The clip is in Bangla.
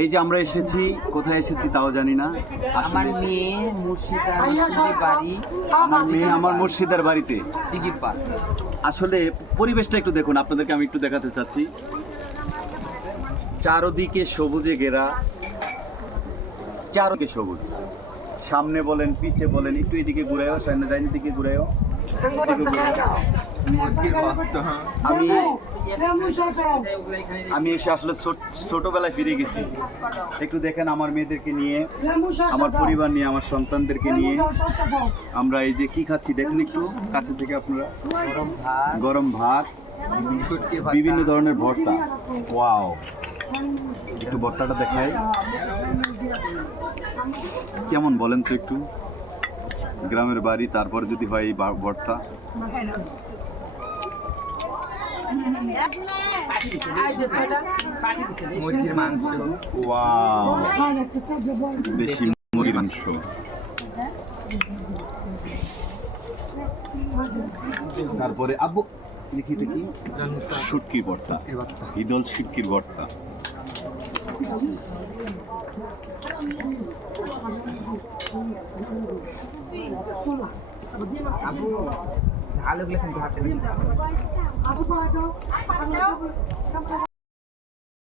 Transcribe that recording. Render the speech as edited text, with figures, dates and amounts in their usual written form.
এই যে আমরা এসেছি, কোথায় এসেছি তাও জানি না। আমার মেয়ে মুর্শিদার বাড়ি, আমার মেয়ে আমার মুর্শিদার বাড়িতে। দিঘির পাড়। আসলে পরিবেশটা একটু দেখুন, আপনাদেরকে আমি একটু দেখাতে চাচ্ছি। চারদিকে সবুজে ঘেরা, চারদিকে সবুজ। সামনে বলেন, পিছে বলেন, একটু এদিকে ঘুরাইও, সামনে ডাইনের দিকে ঘুরাইও। আমি আমি এসে আসলে ছোটবেলায় ফিরে গেছি। একটু দেখেন আমার মেয়েদেরকে নিয়ে, আমার পরিবার নিয়ে, আমার সন্তানদেরকে নিয়ে আমরা এই যে কি খাচ্ছি দেখুন একটু কাছে থেকে আপনারা। গরম ভাত, বিভিন্ন ধরনের ভর্তা। ওয়াও, একটু ভর্তাটা দেখাই কেমন বলেন তো একটু। গ্রামের বাড়ি, তারপর যদি হয় এই ভর্তা। মুরগির মাংস। ওয়াও, দেশি মুরগির মাংস। তারপরে আব্বু দেখি এটা কি? শুটকির ভর্তা, ঈদল শুটকির ভর্তা। আবু ঝাল ওগুলো কিন্তু হাতে